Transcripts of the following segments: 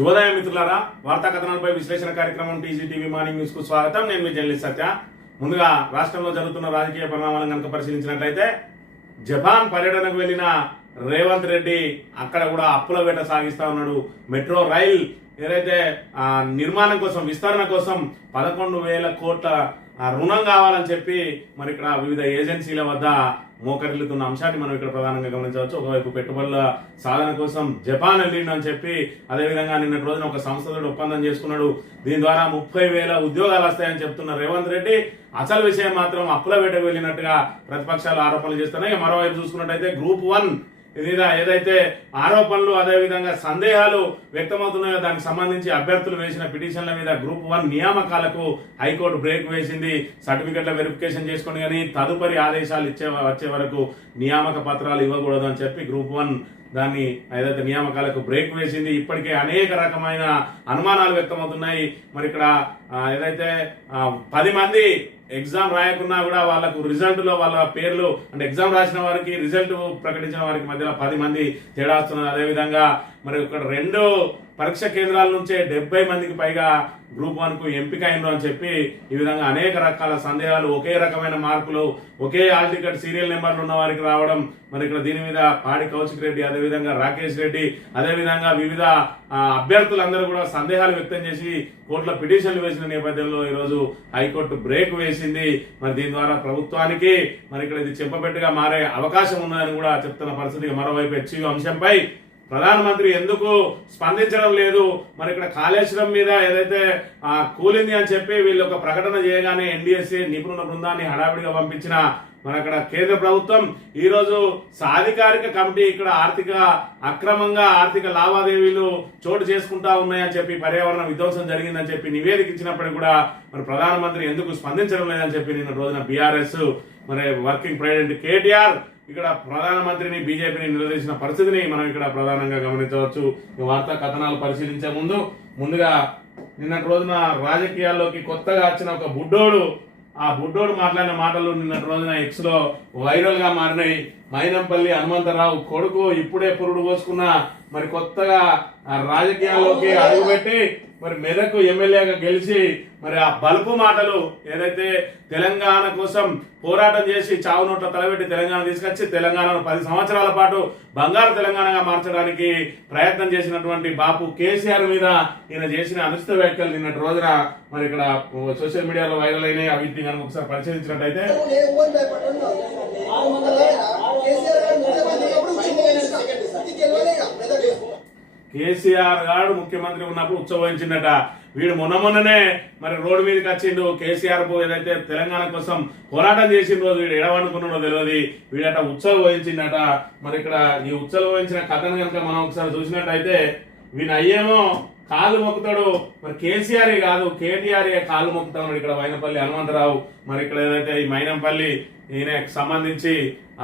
శుభోదయం మిత్రులారా వార్తా కథనాలపై విశ్లేషణ కార్యక్రమం టీజీ టీవీ మార్నింగ్ న్యూస్కు స్వాగతం. నేను మీ జర్నలిస్ట్ సత్య. ముందుగా రాష్ట్రంలో జరుగుతున్న రాజకీయ పరిణామాలను కనుక పరిశీలించినట్లయితే జపాన్ పర్యటనకు వెళ్ళిన రేవంత్ రెడ్డి అక్కడ కూడా అప్పుల వేట సాగిస్తా ఉన్నాడు. మెట్రో రైల్ ఏదైతే నిర్మాణం కోసం విస్తరణ కోసం పదకొండు వేల కోట్ల రుణం కావాలని చెప్పి మరి ఇక్కడ వివిధ ఏజెన్సీల వద్ద మోకరిల్లుతున్న అంశాన్ని మనం ఇక్కడ ప్రధానంగా గమనించవచ్చు. ఒకవైపు పెట్టుబడుల సాధన కోసం జపాన్ వెళ్ళిండు అని చెప్పి అదేవిధంగా నిన్నటి రోజున ఒక సంస్థతో ఒప్పందం చేసుకున్నాడు. దీని ద్వారా ముప్పై వేల ఉద్యోగాలు వస్తాయని చెప్తున్న రేవంత్ రెడ్డి అసలు విషయం మాత్రం అప్పుల వేటకు వెళ్ళినట్టుగా ప్రతిపక్షాలు ఆరోపణలు చేస్తున్నాయి. మరోవైపు చూసుకున్నట్టయితే గ్రూప్ వన్ ఇదిగా ఏదైతే ఆరోపణలు అదేవిధంగా సందేహాలు వ్యక్తమవుతున్నాయో దానికి సంబంధించి అభ్యర్థులు వేసిన పిటిషన్ల మీద గ్రూప్ వన్ నియామకాలకు హైకోర్టు బ్రేక్ వేసింది. సర్టిఫికెట్ల వెరిఫికేషన్ చేసుకుని కానీ తదుపరి ఆదేశాలు ఇచ్చే వచ్చే వరకు నియామక పత్రాలు ఇవ్వకూడదు అని చెప్పి గ్రూప్ వన్ దాన్ని ఏదైతే నియామకాలకు బ్రేక్ వేసింది ఇప్పటికే అనేక రకమైన అనుమానాలు వ్యక్తమవుతున్నాయి. మరి ఇక్కడ ఏదైతే పది మంది ఎగ్జామ్ రాయకున్నా కూడా వాళ్ళకు రిజల్ట్లో వాళ్ళ పేర్లు అంటే ఎగ్జామ్ రాసిన వారికి రిజల్ట్ ప్రకటించిన వారికి మధ్యలో పది మంది తేడా వస్తున్నది. అదేవిధంగా మరి ఇక్కడ రెండు పరీక్ష కేంద్రాల నుంచే డెబ్బై మందికి పైగా గ్రూప్ వన్కు ఎంపిక అయినరు అని చెప్పి ఈ విధంగా అనేక రకాల సందేహాలు ఒకే రకమైన మార్కులు ఒకే ఆల్ టికెట్ సీరియల్ నెంబర్లు ఉన్న వారికి రావడం మరి ఇక్కడ దీని మీద పాడి కౌశిక్ రెడ్డి అదేవిధంగా రాకేష్ రెడ్డి అదేవిధంగా వివిధ అభ్యర్థులందరూ కూడా సందేహాలు వ్యక్తం చేసి కోర్టులో పిటిషన్లు వేసిన నేపథ్యంలో ఈరోజు హైకోర్టు బ్రేక్ వేసింది. మరి దీని ద్వారా ప్రభుత్వానికి మరి ఇక్కడ ఇది చెప్పబెట్టుగా మారే అవకాశం ఉందని కూడా చెప్తున్న పరిస్థితి మరోవైపు హెచ్యూ అంశంపై ప్రధానమంత్రి ఎందుకు స్పందించడం లేదు? మరి ఇక్కడ కాళేశ్వరం మీద ఏదైతే కూలింది అని చెప్పి వీళ్ళు ఒక ప్రకటన చేయగానే ఎన్డీఎస్ఏ నిపుణుల బృందాన్ని హడావిడిగా పంపించిన మరి అక్కడ కేంద్ర ప్రభుత్వం ఈరోజు సాధికారిక కమిటీ ఇక్కడ ఆర్థిక అక్రమంగా ఆర్థిక లావాదేవీలు చోటు చేసుకుంటా ఉన్నాయని చెప్పి పర్యావరణ విధ్వంసం జరిగిందని చెప్పి నివేదిక ఇచ్చినప్పటికీ కూడా మరి ప్రధానమంత్రి ఎందుకు స్పందించడం లేదని చెప్పి నిన్న రోజున బీఆర్ఎస్ మరి వర్కింగ్ ప్రెసిడెంట్ కేటీఆర్ ఇక్కడ ప్రధానమంత్రిని బీజేపీని నిలదీసిన పరిస్థితిని మనం ఇక్కడ ప్రధానంగా గమనించవచ్చు. ఈ వార్తా కథనాలు పరిశీలించే ముందు ముందుగా నిన్నటి రోజున రాజకీయాల్లోకి కొత్తగా వచ్చిన ఒక బుడ్డోడు ఆ బుడ్డోడు మాట్లాడిన మాటలు నిన్నటి రోజున ఎక్స్లో వైరల్గా మారినాయి. మైనంపల్లి హనుమంతరావు కొడుకు ఇప్పుడే పురుడు పోసుకున్న మరి కొత్తగా రాజకీయాల్లోకి అడుగుపెట్టి మరి మెదక్ ఎమ్మెల్యేగా గెలిచి మరి ఆ బలుపు మాటలు ఏదైతే తెలంగాణ కోసం పోరాటం చేసి చావు నోట్ల తలబెట్టి తెలంగాణ తీసుకొచ్చి తెలంగాణను పది సంవత్సరాల పాటు బంగారు తెలంగాణగా మార్చడానికి ప్రయత్నం చేసినటువంటి బాపు కేసీఆర్ మీద ఈయన చేసిన అనుచిత వ్యాఖ్యలు నిన్నటి రోజున మరి ఇక్కడ సోషల్ మీడియాలో వైరల్ అయినాయి. అవిటిని కనుక ఒకసారి పరిశీలించినట్టయితే కేసీఆర్ కేసీఆర్ గారు ముఖ్యమంత్రి ఉన్నప్పుడు ఉత్సవించిందట వీడు మొన్న మొన్ననే మరి రోడ్డు మీదకి వచ్చిండు. కేసీఆర్ ఏదైతే తెలంగాణ కోసం పోరాటం చేసిన రోజు వీడు ఎడవనుకున్నాడో తెలియదు వీడట ఉత్సవం వహించిండట మరి ఇక్కడ ఈ ఉత్సవం వహించిన కథను కనుక మనం ఒకసారి చూసినట్టయితే వీని అయ్యేమో కాలు మొక్కుతాడు. మరి కేసీఆర్ కాదు కేటీఆర్ కాలు మొక్కుతా ఉన్నాడు ఇక్కడ వైనపల్లి హనుమంతరావు. మరి ఇక్కడ ఏదైతే ఈ మైనంపల్లి ఈయనకు సంబంధించి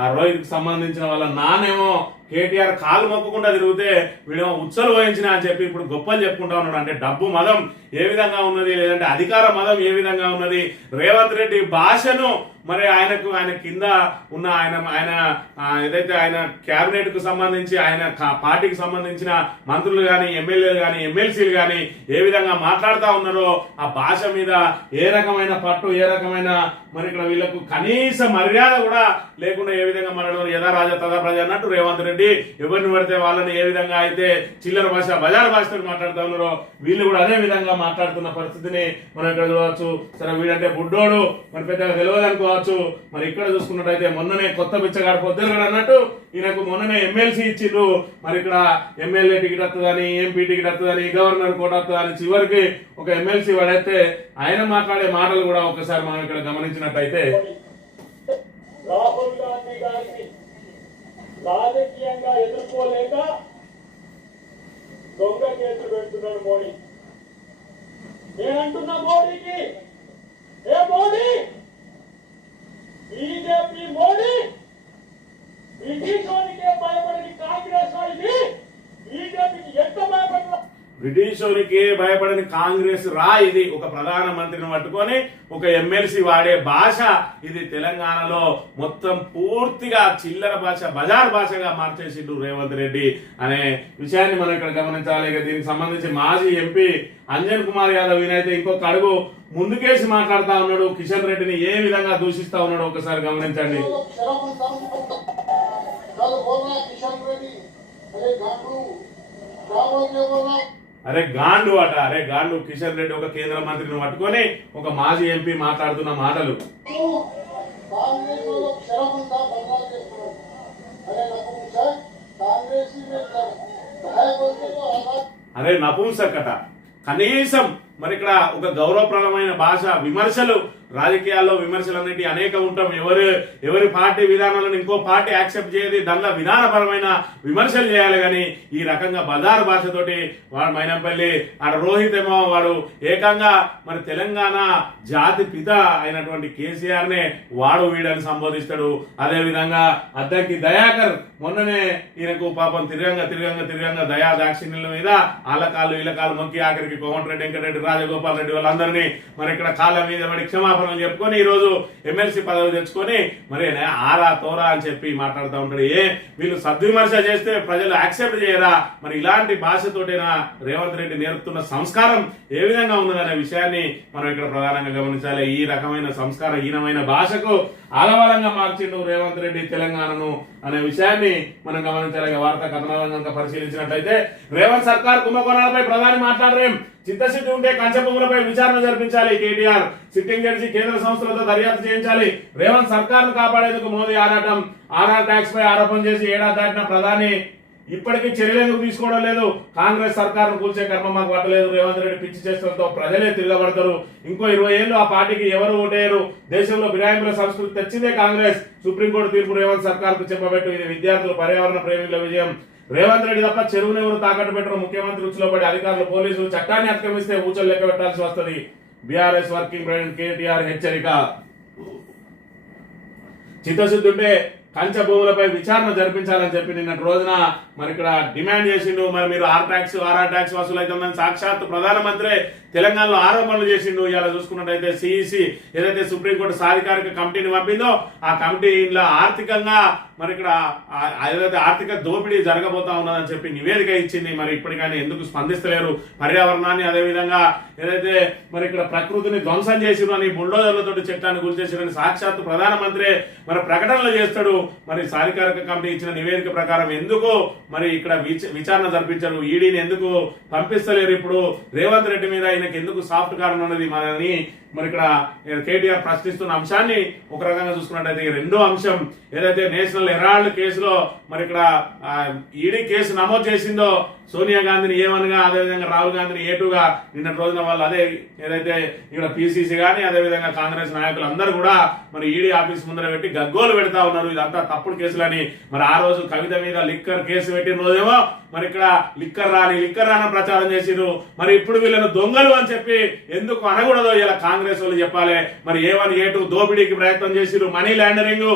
ఆ రోహిత్ సంబంధించిన వాళ్ళ నానేమో కేటీఆర్ కాలు మొక్కకుండా తిరిగితే వీడేమో ఉచ్చలు వహించిన అని చెప్పి ఇప్పుడు గొప్పలు చెప్పుకుంటా ఉన్నాడు. అంటే డబ్బు మదం ఏ విధంగా ఉన్నది? లేదంటే అధికార మదం ఏ విధంగా ఉన్నది? రేవంత్ రెడ్డి భాషను మరి ఆయనకు ఆయన కింద ఉన్న ఆయన ఆయన ఏదైతే ఆయన కేబినెట్కు సంబంధించి ఆయన పార్టీకి సంబంధించిన మంత్రులు కానీ ఎమ్మెల్యేలు కానీ ఎమ్మెల్సీలు కానీ ఏ విధంగా మాట్లాడుతూ ఉన్నారో ఆ భాష మీద ఏ రకమైన పట్టు ఏ రకమైన మరి ఇక్కడ వీళ్ళకు కనీస మర్యాద కూడా లేకుండా ఏ విధంగా మాట్లాడారు యథా రాజా తదా ప్రజ అన్నట్టు రేవంత్ రెడ్డి ఎవరిని పడితే వాళ్ళని ఏ విధంగా అయితే చిల్లర భాష బజార్ భాషతో మాట్లాడుతా ఉన్నారో వీళ్ళు కూడా అదే విధంగా మాట్లాడుతున్న పరిస్థితిని మనం ఇక్కడ చూడవచ్చు. సరే వీడంటే బుడ్డోడు. మరి పెద్దగా తెలియదు అనుకోవచ్చు. మరి ఇక్కడ చూసుకున్నట్టయితే మొన్ననే కొత్త బిచ్చగాడు పొద్దున అన్నట్టు ఈయనకు మొన్ననే ఎమ్మెల్సీ ఇచ్చిండ్రు. మరి ఇక్కడ ఎమ్మెల్యే టికెట్ వస్తుందని ఎంపీ టికెట్ వస్తుందని గవర్నర్ కోట వస్తుందని చివరికి ఒక ఎమ్మెల్సీ వాడైతే ఆయన మాట్లాడే మాటలు కూడా ఒకసారి మనం ఇక్కడ గమనించినట్టయితే రాహుల్ గాంధీ గారిని రాజకీయంగా ఎదుర్కోలేక దొంగ కేసులు పెడుతున్నాడు మోడీ. నేనంటున్నా మోడీకి ఏ మోడీ? బీజేపీ మోడీ? బ్రిటిష్ వాడికే భయపడి కాంగ్రెస్ వాడికి బీజేపీకి ఎంత భయపడిన బ్రిటిషోనికి భయపడని కాంగ్రెస్ రా ఇది ఒక ప్రధానమంత్రిని పట్టుకొని ఒక ఎమ్మెల్సీ వాడే భాష ఇది తెలంగాణలో మొత్తం పూర్తిగా చిల్లర భాష బజార్ భాషగా మార్చేసిండు రేవంత్ రెడ్డి అనే విషయాన్ని మనం ఇక్కడ గమనించాలి. దీనికి సంబంధించి మాజీ ఎంపీ అంజన్ కుమార్ యాదవ్ ఈయనైతే ఇంకొక అడుగు ముందుకేసి మాట్లాడుతా ఉన్నాడు. కిషన్ రెడ్డిని ఏ విధంగా దూషిస్తా ఉన్నాడు ఒకసారి గమనించండి. కిషన్ రెడ్డి అరే గాండు అట అరే గాండు కిషన్ రెడ్డి ఒక కేంద్ర మంత్రిని పట్టుకొని ఒక మాజీ ఎంపీ మాట్లాడుతున్న మాటలు. అరే నపుంసకట. కనీసం మరి ఇక్కడ ఒక గౌరవప్రదమైన భాష విమర్శలు రాజకీయాల్లో విమర్శలు అనేవి అనేక ఉంటాం. ఎవరు ఎవరి పార్టీ విధానాలను ఇంకో పార్టీ యాక్సెప్ట్ చేయదు. దానిలో విధానపరమైన విమర్శలు చేయాలి కానీ ఈ రకంగా బజార్ భాషతోటి వాడు మైనంపల్లి ఆడ రోహిత్ ఏమో వాడు ఏకంగా మరి తెలంగాణ జాతి పిత అయినటువంటి కేసీఆర్ నే వాడు వీడని సంబోధిస్తాడు. అదే విధంగా అద్దెకి దయాకర్ మొన్ననే ఈయనకు పాపం తిరగంగా తిరగంగా తిరగంగా దయా దాక్షిణ్యుల మీద ఆలకాలు ఇలకాలు మొక్కి ఆఖరికి కోమటిరెడ్డి వెంకటరెడ్డి రాజగోపాల్ రెడ్డి వాళ్ళందరినీ మరి ఇక్కడ కాళ్ళ మీద పడి క్షమాపణలు చెప్పుకొని ఈ రోజు ఎమ్మెల్సీ పదవి తెచ్చుకొని మరి ఆరా తోరా అని చెప్పి మాట్లాడుతూ ఉంటాడు. ఏ వీళ్ళు సద్విమర్శ చేస్తే ప్రజలు యాక్సెప్ట్ చేయరా? మరి ఇలాంటి భాషతోటైనా రేవంత్ రెడ్డి నేర్పుతున్న సంస్కారం ఏ విధంగా ఉన్నదనే విషయాన్ని మనం ఇక్కడ ప్రధానంగా గమనించాలి. ఈ రకమైన సంస్కారహీనమైన భాషకు ఆలవాలంగా మార్చిండు రేవంత్ రెడ్డి తెలంగాణను అనే విషయాన్ని మనం గమనించాలి. వార్తా కథనాలను కనుక పరిశీలించినట్లయితే రేవంత్ సర్కార్ కుంభకోణాలపై ప్రధాని మాట్లాడరేం? చిత్తశుద్ధి ఉంటే కంచభూములపై విచారణ జరిపించాలి కేటీఆర్. సిట్టింగ్ జడ్జి కేంద్ర సంస్థలతో దర్యాప్తు చేయించాలి. రేవంత్ సర్కార్ను కాపాడేందుకు మోదీ ఆరాటం. ఆర్ఆర్ ట్యాక్స్ పై ఆరోపణ చేసి ఏడాది దాటిన ప్రధాని ఇప్పటికీ చర్యలు తీసుకోవడం లేదు? కాంగ్రెస్ సర్కార్ కూల్చే కర్మ మాకు పట్టలేదు. రేవంత్ రెడ్డి పిచ్చి చేష్టంతో ప్రజలే తిరగబడతారు ఇంకో ఇరవై ఏళ్ళు ఆ పార్టీకి ఎవరు ఓటేయరు? దేశంలో బిరాయింపుల సంస్కృతి తెచ్చిందే కాంగ్రెస్. సుప్రీంకోర్టు తీర్పు రేవంత్ సర్కార్కు చెప్పబెట్టు. ఇది విద్యార్థులు పర్యావరణ ప్రేమికుల విజయం. రేవంత్ రెడ్డి తప్ప చెరువుని ఎవరు తాకట్టు పెట్టడం ముఖ్యమంత్రి ఉచ్చులో పడి అధికారులు పోలీసులు చట్టాన్ని అతిక్రమిస్తే ఊచలు లెక్క పెట్టాల్సి వస్తుంది. బీఆర్ఎస్ వర్కింగ్ ప్రెసిడెంట్ కేటీఆర్ హెచ్చరిక. చిత్తశుద్ధి ఉంటే కంచ భూములపై విచారణ జరిపించాలని చెప్పి నిన్న రోజున మరి ఇక్కడ డిమాండ్ చేసిండు. మరి మీరు ఆర్ ట్యాక్స్ ఆర్ఆర్ ట్యాక్స్ వసూలు అవుతుందని సాక్షాత్ ప్రధానమంత్రి తెలంగాణలో ఆరోపణలు చేసిండు. ఇలా చూసుకున్నట్టయితే సిఈసి ఏదైతే సుప్రీంకోర్టు సాధికారిక కమిటీని పంపిందో ఆ కమిటీ ఇలా ఆర్థికంగా మరి ఇక్కడ ఏదైతే ఆర్థిక దోపిడీ జరగబోతా ఉన్నదని చెప్పి నివేదిక ఇచ్చింది. మరి ఇప్పటికైనా ఎందుకు స్పందిస్తలేరు? పర్యావరణాన్ని అదే విధంగా ఏదైతే మరి ఇక్కడ ప్రకృతిని ధ్వంసం చేసిరు అని బుల్డోజర్లతో చట్టాన్ని గురి చేసిరని సాక్షాత్ ప్రధానమంత్రి మరి ప్రకటనలు చేస్తాడు. మరి సాధికారిక కమిటీ ఇచ్చిన నివేదిక ప్రకారం ఎందుకు మరి ఇక్కడ విచ- విచారణ జరిపించారు? ఈడీని ఎందుకు పంపిస్తలేరు ఇప్పుడు? రేవంత్ రెడ్డి మీద ఆయన ఎందుకు సాఫ్ట్ కారణం ఉన్నది మనని మరి ఇక్కడ కేటీఆర్ ప్రశ్నిస్తున్న అంశాన్ని ఒక రకంగా చూసుకున్నట్టయితే ఈ రెండో అంశం ఏదైతే నేషనల్ హెరాల్డ్ కేసులో మరి ఇక్కడ ఈడీ కేసు నమోదు చేసిందో సోనియా గాంధీని ఏమనగా అదేవిధంగా రాహుల్ గాంధీని ఏటుగా నిన్న రోజున వాళ్ళు అదే ఏదైతే ఇక్కడ పిసిసి కానీ అదేవిధంగా కాంగ్రెస్ నాయకులు అందరూ కూడా మరి ఈడీ ఆఫీస్ ముందర పెట్టి గగ్గోలు పెడతా ఉన్నారు. ఇదంతా తప్పుడు కేసులని మరి ఆ రోజు కవిత మీద లిక్కర్ కేసు పెట్టిన రోజేమో మరి ఇక్కడ లిక్కర్ రాని లిక్కర్ రాని ప్రచారం చేసిరు మరి ఇప్పుడు వీళ్ళను దొంగలు అని చెప్పి ఎందుకు అనకూడదో ఇలా కాంగ్రెస్ వాళ్ళు చెప్పాలి. మరి ఏ వన్ ఏ టూ దోపిడీకి ప్రయత్నం చేసిరు మనీ లాండరింగ్.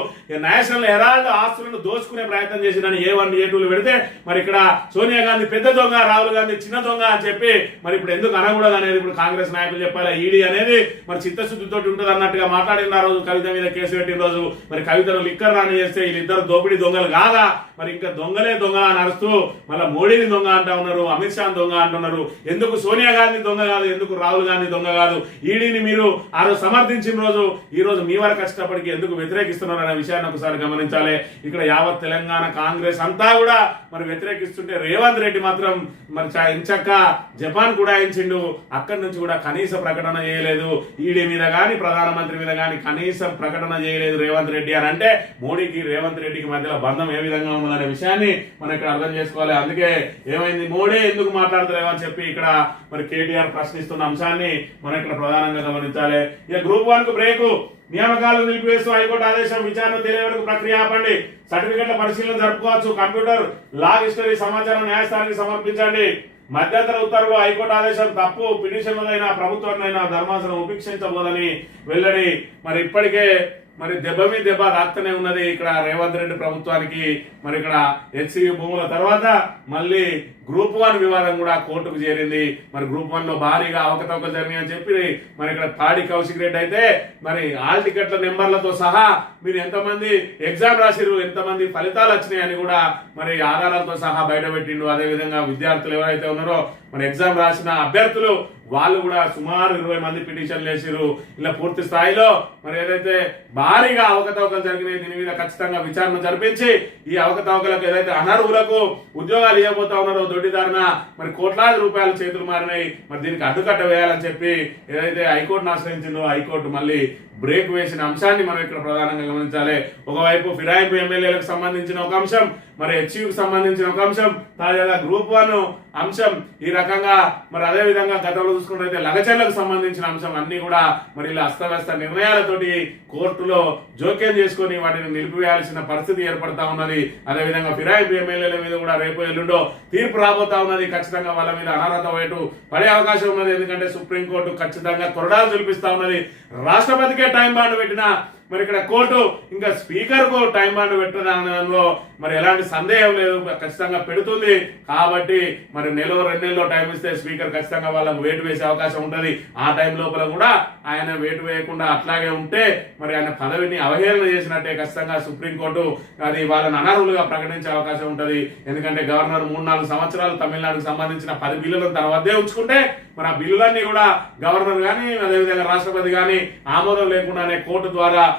నేషనల్ హెరాల్డ్ ఆస్తులను దోచుకునే ప్రయత్నం చేసిరని ఏ వన్ ఏ టూలు పెడితే మరి ఇక్కడ సోనియా గాంధీ పెద్ద దొంగ రాహుల్ గాంధీ చిన్న దొంగ అని చెప్పి మరి ఇప్పుడు ఎందుకు అనకూడదు అనేది ఇప్పుడు కాంగ్రెస్ నాయకులు చెప్పాలి. ఈడీ అనేది మరి చిత్తశుద్ధితో ఉంటుంది అన్నట్టుగా మాట్లాడిన రోజు కవిత మీద కేసు పెట్టిన రోజు మరి కవితను లిక్కర్ రాని చేస్తే వీళ్ళిద్దరు దోపిడీ దొంగలు కాదా? మరి ఇంకా దొంగలే దొంగ అని అరుస్తూ మళ్ళీ మోడీని దొంగ అంటా ఉన్నారు అమిత్ షా దొంగ అంటున్నారు. ఎందుకు సోనియా గాంధీ దొంగ కాదు ఎందుకు రాహుల్ గాంధీ దొంగ కాదు? ఈడీని మీరు ఆ రోజు సమర్థించిన రోజు ఈ రోజు మీ వరకు కష్టపడికి ఎందుకు వ్యతిరేకిస్తున్నారు అనే విషయాన్ని ఒకసారి గమనించాలి. ఇక్కడ యావత్ తెలంగాణ కాంగ్రెస్ అంతా కూడా మరి వ్యతిరేకిస్తుంటే రేవంత్ రెడ్డి మాత్రం మరి చా- ఇంచక్క జపాన్ కూడా ఇచ్చిండు అక్కడి నుంచి కూడా కనీస ప్రకటన చేయలేదు. ఈడీ మీద గాని ప్రధానమంత్రి మీద గాని కనీసం ప్రకటన చేయలేదు రేవంత్ రెడ్డి అని అంటే మోడీకి రేవంత్ రెడ్డికి మధ్యలో బంధం ఏ విధంగా ఉన్నదనే విషయాన్ని మనం ఇక్కడ అర్థం చేసుకోవాలి. అందుకే ఏమైంది? మోడీ ఎందుకు మాట్లాడతలేవు చెప్పి ఇక్కడ మరి కేటీఆర్ ప్రశ్నిస్తున్న అంశాన్ని మనం ఇక్కడ ప్రధానంగా గమనించాలి. ఇక గ్రూప్ వన్కు బ్రేకు. నియామకాలు నిలిపివేస్తూ హైకోర్టు ఆదేశం విచారణ తెలియ వరకు ప్రక్రియ ఆపండి. సర్టిఫికెట్ల పరిశీలన జరుపుకోవచ్చు. కంప్యూటర్ లాగ్ హిస్టరీ సమాచారం న్యాయస్థానానికి సమర్పించండి. మధ్యంతర ఉత్తర్వులు హైకోర్టు ఆదేశం తప్పు పిటిషన్లైనా ప్రభుత్వాన్నైనా ధర్మాసనం ఉపేక్షించబోదని వెల్లడి. మరి ఇప్పటికే మరి దెబ్బ మీద దెబ్బ తాకుతూనే ఉన్నది ఇక్కడ రేవంత్ రెడ్డి ప్రభుత్వానికి. మరి ఇక్కడ హెచ్సియు భూముల తర్వాత మళ్ళీ గ్రూప్ వన్ వివాదం కూడా కోర్టుకు చేరింది. మరి గ్రూప్ వన్లో భారీగా అవకతవకలు జరిగాయని అని చెప్పి మరి ఇక్కడ పాడి కౌశిక్ రెడ్డి అయితే మరి ఆల్ టికెట్ల నెంబర్లతో సహా మీరు ఎంతమంది ఎగ్జామ్ రాసిరు ఎంతమంది ఫలితాలు వచ్చినాయని కూడా మరి ఆధారాలతో సహా బయటపెట్టిండు అదేవిధంగా అదే విధంగా విద్యార్థులు ఎవరైతే ఉన్నారో మరి ఎగ్జామ్ రాసిన అభ్యర్థులు వాళ్ళు కూడా సుమారు ఇరవై మంది పిటిషన్లు వేసారు ఇలా పూర్తి స్థాయిలో మరి ఏదైతే భారీగా అవకతవకలు జరిగినాయి దీని మీద ఖచ్చితంగా విచారణ జరిపించి ఈ అవకతవకలకు ఏదైతే అనర్హులకు ఉద్యోగాలు ఇవ్వబోతా ఉన్నారో దొడ్డిదారిన మరి కోట్లాది రూపాయల చేతులు మారినాయి. మరి దీనికి అడ్డుకట్ట వేయాలని చెప్పి ఏదైతే హైకోర్టును ఆశ్రయించిందో హైకోర్టు మళ్ళీ బ్రేక్ వేసిన అంశాన్ని మనం ఇక్కడ ప్రధానంగా గమనించాలి. ఒకవైపు ఫిరాయింపు ఎమ్మెల్యేలకు సంబంధించిన ఒక అంశం మరి హెచ్యుకు సంబంధించిన ఒక అంశం తాజాగా గ్రూప్ వన్ అంశం. ఈ రకంగా మరి అదే విధంగా గతంలో చూసుకున్నట్లయితే లగచర్లకు సంబంధించిన అంశం అన్ని కూడా మరి ఇలా అస్తవ్యస్త నిర్ణయాలతోటి కోర్టులో జోక్యం చేసుకొని వాటిని నిలిపివేయాల్సిన పరిస్థితి ఏర్పడతా ఉన్నది. అదే విధంగా ఫిరాయింపు ఎమ్మెల్యేల మీద కూడా రేపు ఎల్లుండో తీర్పు రాబోతా ఉన్నది. ఖచ్చితంగా వాళ్ళ మీద అనర్హత వైపు పడే అవకాశం ఉన్నది. ఎందుకంటే సుప్రీంకోర్టు ఖచ్చితంగా కొరడాలు చూపిస్తా ఉన్నది. రాష్ట్రపతికే టైం బాండ్ పెట్టిన మరి ఇక్కడ కోర్టు ఇంకా స్పీకర్కు టైం బాండ్ పెట్టడంలో మరి ఎలాంటి సందేహం లేదు ఖచ్చితంగా పెడుతుంది. కాబట్టి మరి నెల రెండు నెలలో టైం ఇస్తే స్పీకర్ ఖచ్చితంగా వాళ్ళకు వేటు వేసే అవకాశం ఉంటుంది. ఆ టైం లోపల కూడా ఆయన వేటు వేయకుండా అట్లాగే ఉంటే మరి ఆయన పదవిని అవహేళన చేసినట్టే ఖచ్చితంగా సుప్రీంకోర్టు అది వాళ్ళని అనర్హులుగా ప్రకటించే అవకాశం ఉంటుంది. ఎందుకంటే గవర్నర్ మూడు నాలుగు సంవత్సరాలు తమిళనాడుకు సంబంధించిన పది బిల్లులను తన వద్దే ఉంచుకుంటే మరి ఆ బిల్లులన్నీ కూడా గవర్నర్ కానీ అదేవిధంగా రాష్ట్రపతి కానీ ఆమోదం లేకుండానే కోర్టు ద్వారా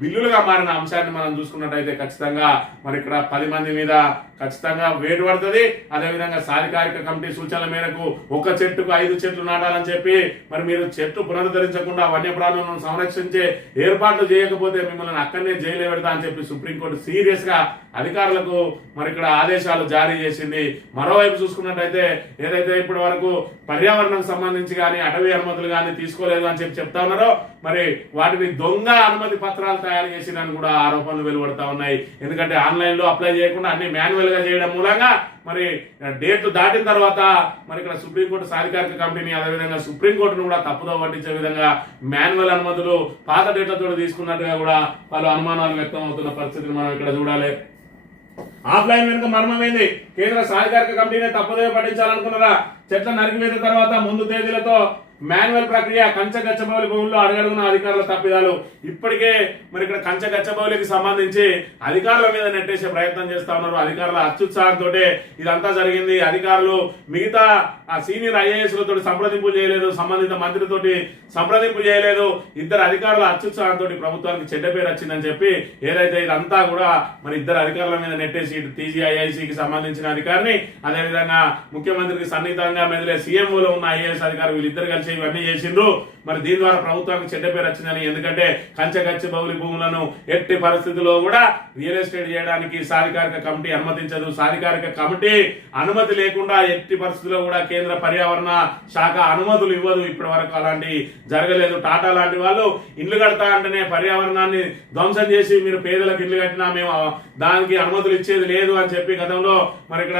బిల్లులుగా మారిన అంశాన్ని మనం చూసుకున్నట్టయితే ఖచ్చితంగా మరి ఇక్కడ పది మంది మీద ఖచ్చితంగా వేటు పడుతుంది. అదేవిధంగా సాధికారిక కమిటీ సూచనల మేరకు ఒక చెట్టుకు ఐదు చెట్లు నాటాలని చెప్పి మరి మీరు చెట్టు పునరుద్ధరించకుండా వన్యప్రాణులను సంరక్షించే ఏర్పాట్లు చేయకపోతే మిమ్మల్ని అక్కడనే జైలు పెడతా అని చెప్పి సుప్రీంకోర్టు సీరియస్గా అధికారులకు మరి ఇక్కడ ఆదేశాలు జారీ చేసింది. మరోవైపు చూసుకున్నట్టయితే ఏదైతే ఇప్పటి వరకు పర్యావరణం సంబంధించి కానీ అటవీ అనుమతులు కానీ తీసుకోలేదు అని చెప్పి చెప్తా ఉన్నారో మరి వాటిని దొంగ అనుమతి పత్రాలు తయారు చేసిందని కూడా ఆరోపణలు వెలువడతా ఉన్నాయి. ఎందుకంటే ఆన్లైన్లో అప్లై చేయకుండా అన్ని మాన్యువల్గా చేయడం మూలంగా మరి డేట్ దాటిన తర్వాత మరి ఇక్కడ సుప్రీంకోర్టు సాధికారిక కమిటీని అదేవిధంగా సుప్రీంకోర్టును కూడా తప్పుదో పట్టించే విధంగా మాన్యువల్ అనుమతులు పాత డేట్లతో తీసుకున్నట్టుగా కూడా వాళ్ళు అనుమానాలు వ్యక్తం అవుతున్న పరిస్థితిని మనం ఇక్కడ చూడాలి. ఆఫ్లైన్ వెనుక మర్మమైంది. కేంద్ర సాధికారిక కమిటీనే తప్పుదో పట్టించాలనుకున్నారా చెట్ల నరికివేత తర్వాత ముందు తేదీలతో మాన్యువల్ ప్రక్రియ కంచె గచ్చబౌలి భూముల్లో అడగడుగున అధికారుల తప్పిదాలు. ఇప్పటికే మరి ఇక్కడ కంచె గచ్చబౌలికి సంబంధించి అధికారుల మీద నెట్టేసే ప్రయత్నం చేస్తా ఉన్నారు. అధికారుల అత్యుత్సాహంతో ఇదంతా జరిగింది. అధికారులు మిగతా ఆ సీనియర్ ఐఏఎస్లతో సంప్రదింపులు సంప్రదింపు చేయలేదు. సంబంధిత మంత్రితోటి సంప్రదింపు చేయలేదు. ఇద్దరు అధికారుల అత్యుత్సాహంతో ప్రభుత్వానికి చెడ్డ పేరు వచ్చిందని చెప్పి ఏదైతే ఇదంతా కూడా మరి ఇద్దరు అధికారుల మీద నెట్టేసి ఇటు టీజీఐఐసికి సంబంధించిన అధికారిని అదేవిధంగా ముఖ్యమంత్రికి సన్నిహితంగా మెదిలే సీఎంఓలో ఉన్న ఐఏఎస్ అధికారి వీళ్ళిద్దరు కలిసి ఇవన్నీ చేసిండ్రు. మరి దీని ద్వారా ప్రభుత్వానికి చెడ్డ పేరు వచ్చిందని. ఎందుకంటే కంచగచ్చి బౌలి భూములను ఎట్టి పరిస్థితుల్లో కూడా రియల్ ఎస్టేట్ చేయడానికి సాధికారిక కమిటీ అనుమతించదు. సాధికారిక కమిటీ అనుమతి లేకుండా ఎట్టి పరిస్థితుల్లో కూడా కేంద్ర పర్యావరణ శాఖ అనుమతులు ఇవ్వదు. ఇప్పటి వరకు అలాంటి జరగలేదు. టాటా లాంటి వాళ్ళు ఇల్లు కడతా అంటేనే పర్యావరణాన్ని ధ్వంసం చేసి మీరు పేదలకు ఇల్లు కట్టినా మేము దానికి అనుమతులు ఇచ్చేది లేదు అని చెప్పి గతంలో మరి ఇక్కడ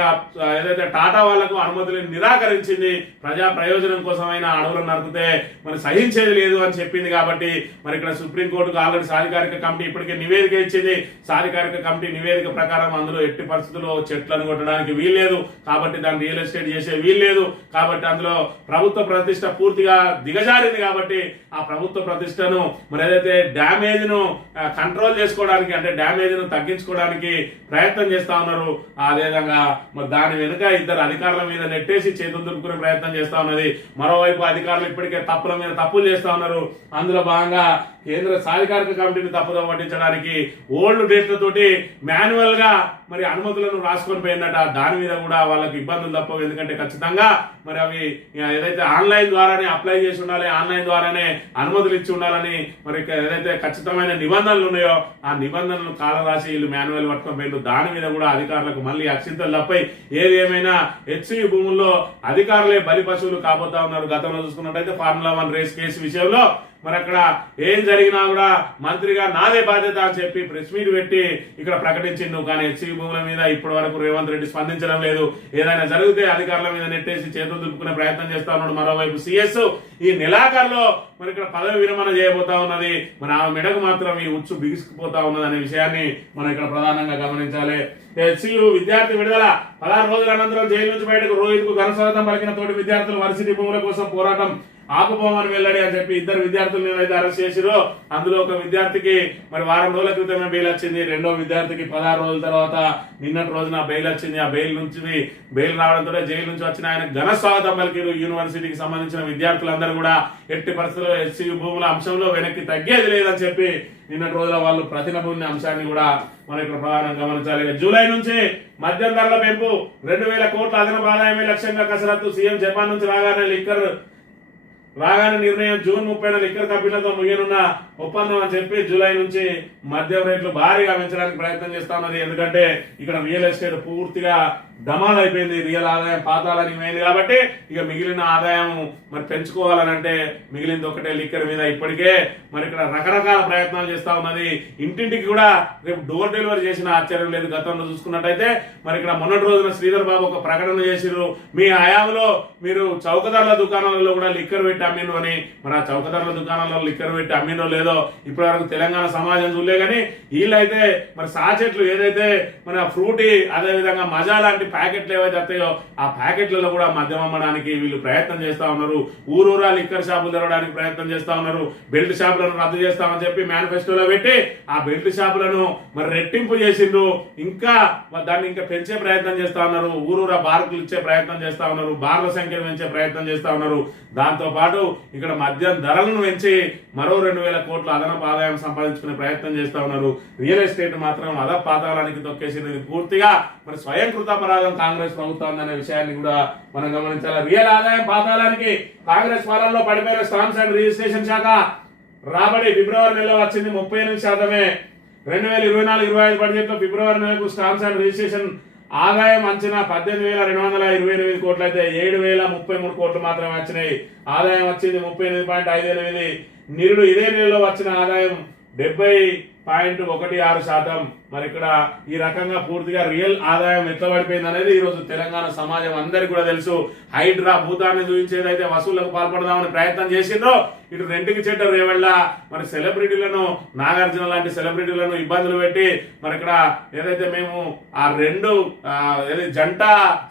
ఏదైతే టాటా వాళ్ళకు అనుమతులు నిరాకరించింది ప్రజా ప్రయోజనం కోసమైన అడవులను నరికితే మరి సహించేది లేదు అని చెప్పింది కాబట్టి మరి ఇక్కడ సుప్రీంకోర్టుకు ఆల్రెడీ సాధికారిక కమిటీ ఇప్పటికే నివేదిక ఇచ్చింది. సాధికారిక కమిటీ నివేదిక ప్రకారం అందులో ఎట్టి పరిస్థితుల్లో చెట్లను కొట్టడానికి వీల్లేదు. కాబట్టి దాన్ని రియల్ ఎస్టేట్ చేసే వీల్లేదు. కాబట్టి అందులో ప్రభుత్వ ప్రతిష్ట పూర్తిగా దిగజారింది కాబట్టి ఆ ప్రభుత్వ ప్రతిష్టను మరి ఏదైతే డ్యామేజ్ను కంట్రోల్ చేసుకోవడానికి అంటే డ్యామేజ్ను తగ్గించుకోవడానికి ప్రయత్నం చేస్తా ఉన్నారు. అదేవిధంగా మరి దాని వెనుక ఇద్దరు అధికారుల మీద నెట్టేసి చేతులు దులుపుకునే ప్రయత్నం చేస్తా ఉన్నది. మరోవైపు అధికారులు ఇప్పటికే తప్పుల మీద తప్పులు చేస్తా ఉన్నారు. అందులో భాగంగా కేంద్ర సాధికారిక కమిటీని తప్పుదం పట్టించడానికి ఓల్డ్ డేట్లతోటి మాన్యువల్గా మరి అనుమతులను రాసుకొని పోయిందట. దాని మీద కూడా వాళ్ళకి ఇబ్బందులు తప్పవు. ఎందుకంటే ఖచ్చితంగా మరి అవి ఏదైతే ఆన్లైన్ ద్వారానే అప్లై చేసి ఉండాలి ఆన్లైన్ ద్వారానే అనుమతులు ఇచ్చి ఉండాలని మరి ఏదైతే ఖచ్చితమైన నిబంధనలు ఉన్నాయో ఆ నిబంధనలు కాలరాసి వీళ్ళు మాన్యువల్ పట్టుకొని పోయిండు దాని మీద కూడా అధికారులకు మళ్ళీ అక్షింతలు తప్పై ఏది ఏమైనా హెచ్సి భూముల్లో అధికారులే బలి పశువులు కాబోతా ఉన్నారు. గతంలో చూసుకున్నట్టయితే ఫార్ములా వన్ రేస్ కేసు విషయంలో మరి అక్కడ ఏం జరిగినా కూడా మంత్రిగా నాదే బాధ్యత అని చెప్పి ప్రెస్ మీట్ పెట్టి ఇక్కడ ప్రకటించిండు. కానీ హెచ్సీ భూముల మీద ఇప్పటి వరకు రేవంత్ రెడ్డి స్పందించడం లేదు. ఏదైనా జరిగితే అధికారుల మీద నెట్టేసి చేతులు దులుపుకునే ప్రయత్నం చేస్తా ఉన్నాడు మరోవైపు సిఎస్. ఈ నెలాఖరులో మరి ఇక్కడ పదవి విరమణ చేయబోతా ఉన్నది. మన ఆమె మెడకు మాత్రం ఈ ఉచ్చు బిగుసుకుపోతా ఉన్నది అనే విషయాన్ని మనం ఇక్కడ ప్రధానంగా గమనించాలి. హెచ్సియు విద్యార్థి విడుదల పదహారు రోజుల అనంతరం జైలు నుంచి బయటకు రోహిత్కు ఘన స్వాగతం పలికిన తోటి విద్యార్థులు వర్సిటీ భూముల కోసం పోరాటం ఆకుపోమని వెళ్ళడి అని చెప్పి ఇద్దరు విద్యార్థులు ఏదైతే అరెస్ట్ చేసిరో అందులో ఒక విద్యార్థికి మరి వారం రోజుల క్రితమే బెయిల్ వచ్చింది. రెండో విద్యార్థికి పదహారు రోజుల తర్వాత నిన్నటి రోజున బెయిల్ వచ్చింది. ఆ బెయిల్ నుంచి బెయిల్ రావడంతో జైలు నుంచి వచ్చిన ఆయన ఘన స్వాగతం పలికిరు. యూనివర్సిటీకి సంబంధించిన విద్యార్థులందరూ కూడా ఎట్టి పరిస్థితుల్లో ఎస్సీ భూముల అంశంలో వెనక్కి తగ్గేది లేదని చెప్పి నిన్నటి రోజుల వాళ్ళు ప్రతినబున్న అంశాన్ని కూడా మనం ఇక్కడ ప్రధానం గమనించాలి. జూలై నుంచి మద్యం ధరల పెంపు. రెండు వేల కోట్ల అదనపు ఆదాయమే లక్ష్యంగా కసరత్తు సీఎం జపాన్ నుంచి రాగానే లిక్కర్ రాగానే నిర్ణయం జూన్ ముప్పైన లిక్కర్ కంపెనీలతో ముగియనున్న ఒప్పందం అని చెప్పి జూలై నుంచి మద్యం రేట్లు భారీగా పెంచడానికి ప్రయత్నం చేస్తా ఉన్నది ఎందుకంటే ఇక్కడ రియల్ ఎస్టేట్ పూర్తిగా డమాల్ అయిపోయింది రియల్ ఆదాయం పాతాలని పోయింది కాబట్టి ఇక మిగిలిన ఆదాయం మరి పెంచుకోవాలని అంటే మిగిలింది ఒకటే లిక్కర్ మీద. ఇప్పటికే మరి ఇక్కడ రకరకాల ప్రయత్నాలు చేస్తా ఉన్నది. ఇంటింటికి కూడా రేపు డోర్ డెలివరీ చేసిన ఆశ్చర్యం లేదు. గతంలో చూసుకున్నట్టయితే మరి ఇక్కడ మొన్నటి రోజున శ్రీధర్ బాబు ఒక ప్రకటన చేసిర్రు. మీ హయాంలో మీరు చౌకధరల దుకాణాలలో కూడా లిక్కర్ పెట్టి అమ్మిండ్రు అని. మరి ఆ చౌకధరల దుకాణాలలో లిక్కర్ పెట్టి అమ్మిండ్రో లేదో ఇప్పటి వరకు తెలంగాణ సమాజం చూడలే కానీ వీళ్ళైతే మరి సాచెట్లు ఏదైతే మన ఫ్రూటీ అదే విధంగా మజా లాంటి ప్యాకెట్లు ఏవైతే వస్తాయో ఆ ప్యాకెట్లలో కూడా మద్యం అమ్మడానికి వీళ్ళు ప్రయత్నం చేస్తా ఉన్నారు. ఊరూరా లిక్కర్ షాపులు తెరవడానికి ప్రయత్నం చేస్తా ఉన్నారు. బెల్ట్ షాపులను రద్దు చేస్తామని చెప్పి మేనిఫెస్టోలో పెట్టి ఆ బెల్ట్ షాపులను మరి రెట్టింపు చేసిండ్రు. ఇంకా మరి దాన్ని ఇంకా పెంచే ప్రయత్నం చేస్తా ఉన్నారు. ఊరూరా బార్కులు ఇచ్చే ప్రయత్నం చేస్తా ఉన్నారు. బార్ల సంఖ్యను పెంచే ప్రయత్నం చేస్తా ఉన్నారు. దాంతో పాటు ఇక్కడ మద్యం ధరలను పెంచి మరో రెండు వేల కోట్ల అదనపు ఆదాయం సంపాదించుకునే ప్రయత్నం చేస్తా ఉన్నారు. రియల్ ఎస్టేట్ మాత్రం అదపాతాలానికి తొక్కేసింది పూర్తిగా మరి స్వయం కృతాపరాధం కాంగ్రెస్ ప్రభుత్వం అనే విషయాన్ని కూడా మనం గమనించాలి? రియల్ ఆదాయం పాతాలానికి కాంగ్రెస్ పాలనలో పడిపోయిన స్టాంప్స్ అండ్ రిజిస్ట్రేషన్ శాఖ రాబడి ఫిబ్రవరి నెలలో వచ్చింది ముప్పై ఎనిమిది శాతమే. రెండు వేల ఇరవై నాలుగు ఇరవై ఐదు బడ్జెట్లో ఫిబ్రవరి నెలకు స్టాంప్స్ అండ్ రిజిస్ట్రేషన్ ఆదాయం అంచనా పద్దెనిమిది వేల రెండు వందల ఇరవై ఎనిమిది కోట్లు అయితే ఏడు వేల ముప్పై మూడు కోట్లు మాత్రమే వచ్చినాయి. ఆదాయం వచ్చింది ముప్పై ఎనిమిది పాయింట్ ఐదు ఎనిమిది. నిరుడు ఇదే నెలలో వచ్చిన ఆదాయం డెబ్బై పాయింట్ ఒకటి ఆరు శాతం. మరి ఇక్కడ ఈ రకంగా పూర్తిగా రియల్ ఆదాయం ఎత్తబడిపోయింది అనేది ఈ రోజు తెలంగాణ సమాజం అందరికీ కూడా తెలుసు. హైడ్రా భూతాన్ని చూపించేదైతే వసూళ్ళకు పాల్పడదామని ప్రయత్నం చేసిందో ఇటు రెంటికి చెట్టు రేవళ్ళ మరి సెలబ్రిటీలను నాగార్జున లాంటి సెలబ్రిటీలను ఇబ్బందులు పెట్టి మరి ఇక్కడ ఏదైతే మేము ఆ రెండు జంట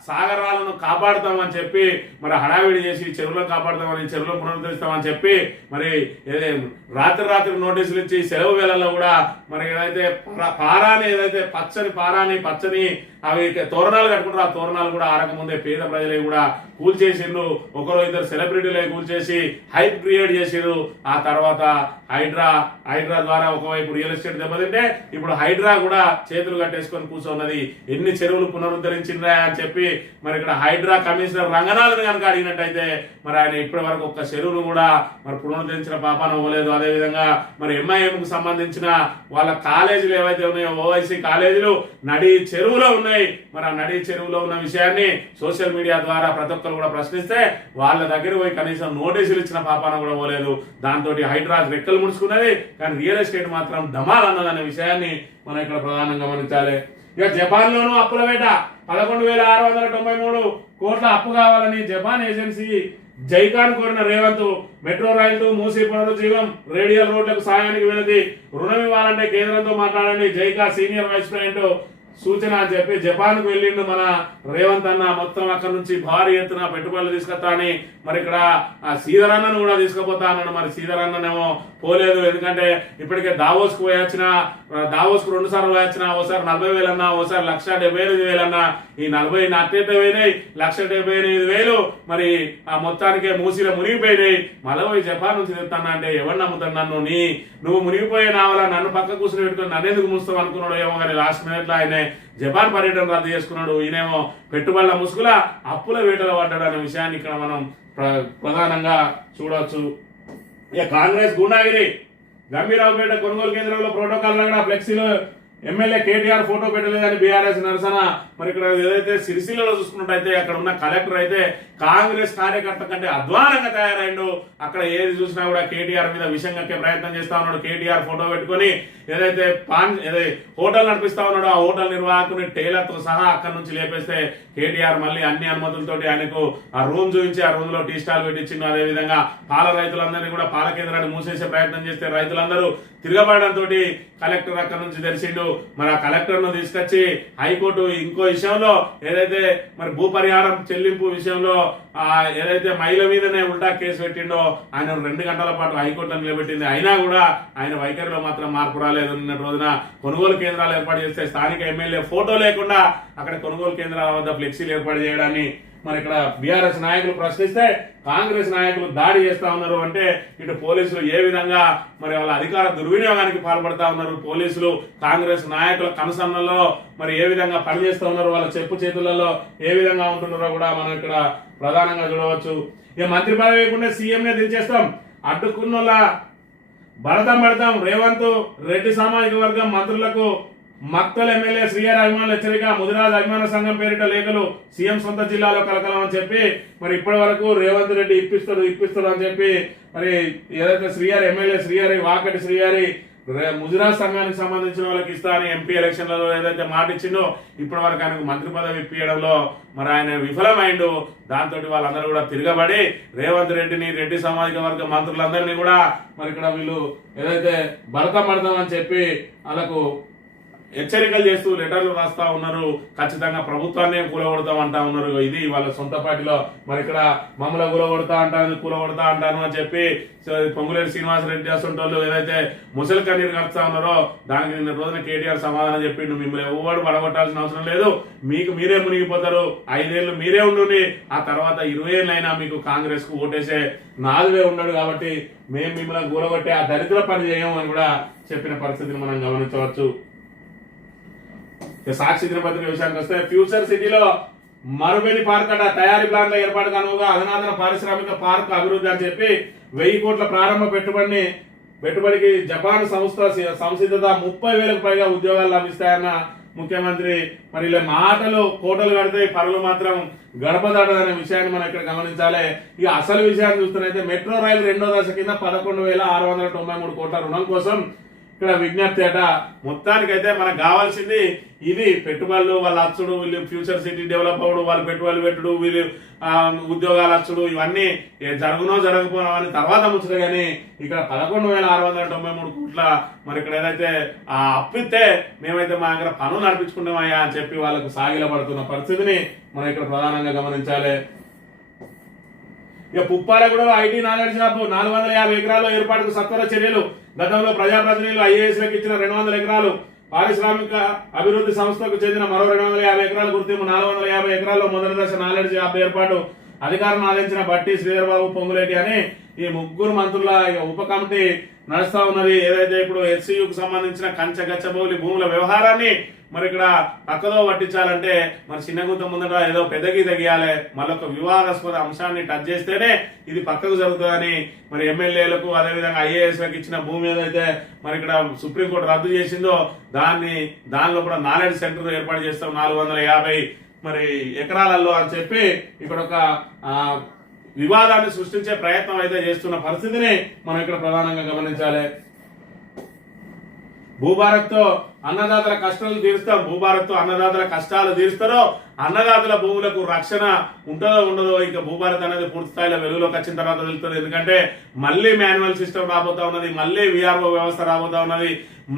సాగరాలను కాపాడుతామని చెప్పి మరి హడావిడి చేసి చెరువులను కాపాడుతామని చెరువులను పునరుద్ధరిస్తామని చెప్పి మరి ఏదే రాత్రి రాత్రి నోటీసులు ఇచ్చి సెలవు వేళల్లో కూడా మరి ఏదైతే పారా- పారాని ఏదైతే పచ్చని పారాని పచ్చని అవి తోరణాలు కట్టుకుంటారు ఆ తోరణాలు కూడా ఆరకముందే పేద ప్రజలే కూడా కూల్చేసిండ్రు. ఒకరో ఇద్దరు సెలబ్రిటీలే కూల్చేసి హైప్ క్రియేట్ చేసిండ్రు. ఆ తర్వాత హైడ్రా హైడ్రా ద్వారా ఒకవైపు రియల్ ఎస్టేట్ దెబ్బతింటే ఇప్పుడు హైడ్రా కూడా చేతులు కట్టేసుకొని కూర్చున్నది. ఎన్ని చెరువులు పునరుద్ధరించిందా అని చెప్పి మరి ఇక్కడ హైడ్రా కమిషనర్ రంగనాథన్ కనుక అడిగినట్టయితే మరి ఆయన ఇప్పటి వరకు ఒక్క చెరువును కూడా మరి పునరుద్ధరించిన పాపాన ఇవ్వలేదు. అదే విధంగా మరి ఎంఐఎంకు సంబంధించిన వాళ్ళ కాలేజీలు ఏవైతే ఉన్నాయో ఓవైసీ కాలేజీలు నడి చెరువులో ఉన్నాయి. మరి ఆ నడి చెరువులో ఉన్న విషయాన్ని సోషల్ మీడియా ద్వారా ప్రతి ఒక్కరు కూడా ప్రశ్నిస్తే వాళ్ళ దగ్గర పోయి కనీసం నోటీసులు ఇచ్చిన పాపాన కూడా పోలేదు. దాంతో హైడ్రాజ్ రెక్కలు ముడుచుకున్నది కానీ రియల్ ఎస్టేట్ మాత్రం ధమాల్ అన్నదనే విషయాన్ని మనం ఇక్కడ ప్రధానంగా గమనించాలి. ఇక జపాన్ లోను అప్పుల వేట పదకొండు వేల ఆరు వందల తొంభై మూడు కోట్ల అప్పు కావాలని జపాన్ ఏజెన్సీ జైకాన్ కోరిన రేవంత్ మెట్రో రైలు మూసీ పునరుజ్జీవం రేడియల్ రోడ్లకు సాయానికి వినతి రుణం ఇవ్వాలంటే కేంద్రంతో మాట్లాడండి జైకా సీనియర్ వైస్ ప్రెసిడెంట్ సూచన అని చెప్పి జపాన్కు వెళ్ళిండు మన రేవంత్ అన్న. మొత్తం అక్కడ నుంచి భారీ ఎత్తున పెట్టుబడులు తీసుకొస్తా అని మరి ఇక్కడ ఆ శ్రీధర్ అన్నను కూడా తీసుకుపోతా అన్నాడు. మరి శ్రీధర్ అన్ననేమో పోలేదు. ఎందుకంటే ఇప్పటికే దావోస్కు పోయొచ్చిన దావోస్కు రెండు సార్లు పోయొచ్చిన ఓసారి నలభై వేలు అన్నా ఓసారి లక్ష డెబ్బై ఎనిమిది వేలు అన్నా ఈ నలభై అత్యంత పోయినాయి లక్ష డెబ్బై ఎనిమిది వేలు మరి ఆ మొత్తానికే మూసిలో మునిగిపోయినాయి. మళ్ళీ జపాన్ నుంచి తెస్తాను అంటే ఎవరు నమ్ముతాను నన్ను? నీ నువ్వు మునిగిపోయే నావల నన్ను పక్క కూర్చుని పెట్టుకుని నన్ను ఎందుకు మూస్తావు అనుకున్నాడు ఏమో కానీ లాస్ట్ మినిట్లో ఆయనే జపాన్ పర్యటన రద్దు చేసుకున్నాడు. ఈయనేమో పెట్టుబడుల ముసుగుల అప్పుల వేటలో పడ్డాడు అనే విషయాన్ని ఇక్కడ మనం ప్ర- ప్రధానంగా చూడవచ్చు. ఇక కాంగ్రెస్ గుండాగిరి గంభీరావుపేట కొనుగోలు కేంద్రంలో ప్రోటోకాల్ కూడా ఫ్లెక్సీలు ఎమ్మెల్యే కేటీఆర్ ఫోటో పెట్టలేదని బీఆర్ఎస్ నిరసన. మరి ఇక్కడ ఏదైతే సిరిసిల్లలో చూసుకున్నట్టయితే అక్కడ ఉన్న కలెక్టర్ అయితే కాంగ్రెస్ కార్యకర్త కంటే అధ్వానంగా తయారైండు. అక్కడ ఏది చూసినా కూడా కేటీఆర్ మీద విషయం కక్కే ప్రయత్నం చేస్తా ఉన్నాడు. కేటీఆర్ ఫోటో పెట్టుకొని ఏదైతే పాన్ ఏదైతే హోటల్ నడిపిస్తా ఉన్నాడో ఆ హోటల్ నిర్వాహకుని టైలర్తో సహా అక్కడ నుంచి లేపేస్తే కేటీఆర్ మళ్ళీ అన్ని అనుమతులతోటి ఆయనకు ఆ రూమ్ చూపించి ఆ రూమ్లో టీ స్టాల్ పెట్టించిండు. అదే విధంగా పాల రైతులందరినీ కూడా పాల కేంద్రాన్ని మూసేసే ప్రయత్నం చేస్తే రైతులందరూ తిరగబడడంతో కలెక్టర్ అక్కడ నుంచి తెలిసిండు. మరి ఆ కలెక్టర్ను తీసుకొచ్చి హైకోర్టు ఇంకో విషయంలో ఏదైతే మరి భూ పరిహారం చెల్లింపు విషయంలో ఏదైతే మహిళ మీదనే ఉల్టా కేసు పెట్టిండో ఆయన రెండు గంటల పాటు హైకోర్టులో నిలబెట్టింది. అయినా కూడా ఆయన వైఖరిలో మాత్రం మార్పు రాలేదు నిన్న రోజున. కొనుగోలు కేంద్రాలు ఏర్పాటు చేస్తే స్థానిక ఎమ్మెల్యే ఫోటో లేకుండా అక్కడ కొనుగోలు కేంద్రాల వద్ద ఫ్లెక్సీలు ఏర్పాటు చేయడాన్ని మరి ఇక్కడ బీఆర్ఎస్ నాయకులు ప్రశ్నిస్తే కాంగ్రెస్ నాయకులు దాడి చేస్తా ఉన్నారు అంటే ఇటు పోలీసులు ఏ విధంగా మరి వాళ్ళ అధికార దుర్వినియోగానికి పాల్పడతా ఉన్నారు? పోలీసులు కాంగ్రెస్ నాయకుల కనుసన్నలో మరి ఏ విధంగా పనిచేస్తూ ఉన్నారు? వాళ్ళ చెప్పు చేతులలో ఏ విధంగా ఉంటున్నారో కూడా మనం ఇక్కడ ప్రధానంగా చూడవచ్చు. ఇక మంత్రి పదవి లేకుండా సీఎంనే దించేస్తాం. అడ్డుకున్నోళ్ళ భరతం పడతాం. రేవంత్ రెడ్డి సామాజిక వర్గం మంత్రులకు మక్తల్ ఎమ్మెల్యే శ్రీఆర్ అభిమానుల హెచ్చరిక ముదిరాజ్ అభిమాన సంఘం పేరిట లేఖలు సీఎం సొంత జిల్లాలో కలకలం అని చెప్పి మరి ఇప్పటి వరకు రేవంత్ రెడ్డి ఇప్పిస్తాడు ఇప్పిస్తాడు అని చెప్పి మరి ఏదైతే శ్రీఆర్ ఎమ్మెల్యే శ్రీహరి వాకటి శ్రీఆరి రే- సంఘానికి సంబంధించిన వాళ్ళకి ఇస్తా అని ఎంపీ ఎలక్షన్లలో ఏదైతే మాట ఇచ్చిందో ఇప్పటి వరకు ఆయనకు మంత్రి పదవి ఇప్పించడంలో మరి ఆయన విఫలమైండు. దాంతో వాళ్ళందరూ కూడా తిరగబడి రేవంత్ రెడ్డిని రెడ్డి సామాజిక వర్గ మంత్రులందరినీ కూడా మరి ఇక్కడ వీళ్ళు ఏదైతే భరతం పడతామని చెప్పి వాళ్ళకు హెచ్చరికలు చేస్తూ లెటర్లు రాస్తా ఉన్నారు. ఖచ్చితంగా ప్రభుత్వాన్ని కూలగొడతాం అంటా ఉన్నారు. ఇది వాళ్ళ సొంత పార్టీలో మరి ఇక్కడ మమ్మల్ని కూలగొడతా అంటాను కూలగొడతా అంటాను అని చెప్పి పొంగులేరు పొంగులేటి శ్రీనివాసరెడ్డి అసంటోళ్ళు ఏదైతే ముసలి కన్నీరు కలుస్తా ఉన్నారో దానికి నిన్న రోజున కేటీఆర్ సమాధానం చెప్పిండు. మిమ్మల్ని ఎవరు పడగొట్టాల్సిన అవసరం లేదు. మీకు మీరే మునిగిపోతారు. ఐదేళ్ళు మీరే ఉండుని ఆ తర్వాత ఇరవై ఏళ్ళైనా మీకు కాంగ్రెస్కు ఓటేసే నాలుగే ఉన్నాడు కాబట్టి మేము మిమ్మల్ని కూలగొట్టే ఆ దరిద్ర పని చేయము అని కూడా చెప్పిన పరిస్థితిని మనం గమనించవచ్చు. సాక్షి దినపత్రిక విషయానికి వస్తే ఫ్యూచర్ సిటీలో మరుబెని పార్క్ అట. తయారీ ప్లాంట్ల ఏర్పాటు కానుగా అధునాతన పారిశ్రామిక పార్క్ అభివృద్ధి అని చెప్పి వెయ్యి కోట్ల ప్రారంభ పెట్టుబడిని పెట్టుబడికి జపాన్ సంస్థ సంసిద్ధత ముప్పై వేలకు పైగా ఉద్యోగాలు లభిస్తాయన్న ముఖ్యమంత్రి మరి ఇలా మాటలు కోటలు కడితే పనులు మాత్రం గడప దాటదనే విషయాన్ని మనం ఇక్కడ గమనించాలి. ఇక అసలు విషయాన్ని చూస్తున్నైతే మెట్రో రైలు రెండో దశ కింద పదకొండు వేల ఆరు వందల తొంభై మూడు కోట్ల రుణం కోసం ఇక్కడ విజ్ఞప్తి అట మొత్తానికైతే మనకు కావాల్సింది ఇది పెట్టుబడులు వాళ్ళ అచ్చుడు వీళ్ళు ఫ్యూచర్ సిటీ డెవలప్ అవ్వడు వాళ్ళు పెట్టుబడులు పెట్టుడు వీళ్ళు ఉద్యోగాలు అచ్చుడు ఇవన్నీ జరుగునో జరగకపోనో అని తర్వాత ముచ్చట కానీ ఇక్కడ పదకొండు వేల ఆరు వందల తొంభై మూడు కోట్ల మరి ఇక్కడ ఏదైతే ఆ అప్పిస్తే మేమైతే మా దగ్గర పనులు నడిపించుకుంటామయ్యా అని చెప్పి వాళ్ళకు సాగిల పడుతున్న పరిస్థితిని మనం ఇక్కడ ప్రధానంగా గమనించాలి. ఇక పుప్పాలగూడలో ఐటీ నాలెడ్జ్ హబ్ నాలుగు వందల యాభై ఎకరాల్లో ఏర్పాటుకు సత్వర చర్యలు. గతంలో ప్రజాప్రతినిధులు ఐఏఎస్లకు ఇచ్చిన రెండు వందల ఎకరాలు. పారిశ్రామిక అభివృద్ధి సంస్థకు చెందిన మరో రెండు వందల యాభై ఎకరాల గుర్తింపు నాలుగు వందల యాభై ఎకరాల్లో మొదటి దశ నాలెడ్జ్ హబ్ ఏర్పాటు. అధికారం ఆదించిన బట్టి శ్రీధర్బాబు పొంగులేటి అని ఈ ముగ్గురు మంత్రుల ఉప కమిటీ నడుస్తా ఉన్నది. ఏదైతే ఇప్పుడు ఎస్సీయుకు సంబంధించిన కంచ గచ్చబౌలి భూముల వ్యవహారాన్ని మరి ఇక్కడ పక్కలో పట్టించాలంటే మరి చిన్న గుంత ముందట ఏదో పెద్దగి తగియాలి. మరొక వివాదాస్పద అంశాన్ని టచ్ చేస్తేనే ఇది పక్కకు జరుగుతుందని మరి ఎమ్మెల్యేలకు అదేవిధంగా ఐఏఎస్లకు ఇచ్చిన భూమి ఏదైతే మరి ఇక్కడ సుప్రీంకోర్టు రద్దు చేసిందో దాన్ని దానిలో కూడా నాలెడ్జ్ సెంటర్ ఏర్పాటు చేస్తాం నాలుగు వందల యాభై మరి ఎకరాలలో అని చెప్పి ఇక్కడ ఒక వివాదాన్ని సృష్టించే ప్రయత్నం అయితే చేస్తున్న పరిస్థితిని మనం ఇక్కడ ప్రధానంగా గమనించాలి. భూభారత్తో అన్నదాతల కష్టాలు తీరుస్తాం. భూభారత్ అన్నదాతల కష్టాలు తీరుస్తారో అన్నదాతల భూములకు రక్షణ ఉంటుందో ఉండదో ఇంకా భూభారత్ అనేది పూర్తి స్థాయిలో వెలుగులోకి వచ్చిన తర్వాత తెలుస్తుంది ఎందుకంటే మళ్ళీ మాన్యువల్ సిస్టమ్ రాబోతా ఉన్నది మళ్ళీ విఆర్ఓ వ్యవస్థ రాబోతా ఉన్నది